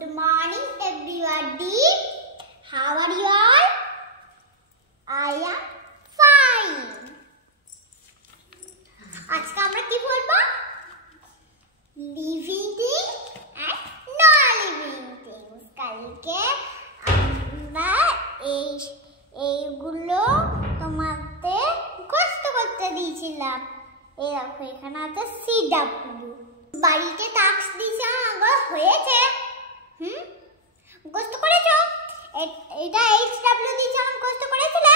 Good morning everybody. How are you all? I am fine. আজকে আমরা কি বলবো? Living things and non-living things. কালকে আমরা এইগুলো তোমাদের মুখস্থ করতে দিয়েছিলাম। এই দেখো এখানে আছে CW। বাড়িতে টাস্ক দিয়েছে আমার হয়েছে। মুখস্থ করেছো? এটা HW দিয়েছে আমার মুখস্থ করেছিলে?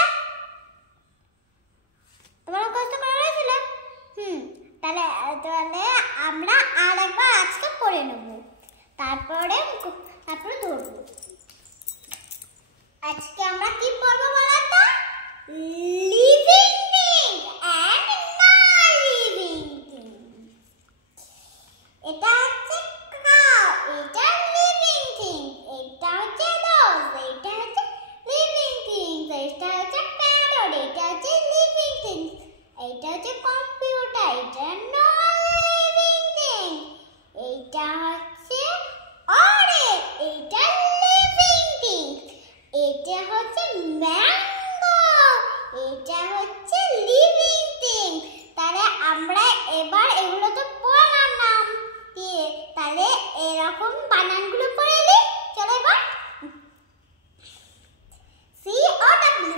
তোমরা মুখস্থ করেছিলে? তাহলে আমরা আরেকবার আজকে পড়ে নেব। তারপরে ধরব। আজকে আমরা কি পড়বো বলো তো? Living things and non living things. এটা হচ্ছে কাউ, এটা লিভিং থিংস, এটা হচ্ছে ডগ, এটা হচ্ছে লিভিং থিংস, এটা হচ্ছে প্যারট, এটা হচ্ছে লিভিং থিংস, এটা হচ্ছে কম্পিউটার, এটা নন লিভিং থিংস, এটা হচ্ছে অরেঞ্জ, এটা লিভিং থিংস, এটা হচ্ছে ম্যাঙ্গো, এটা হচ্ছে লিভিং থিংস। তাহলে আমরা এবার এগুলো তো পড়লাম নাম দিয়ে, তাহলে এরকম বানানগুলো পড়ে নিই। চলো এবার COW,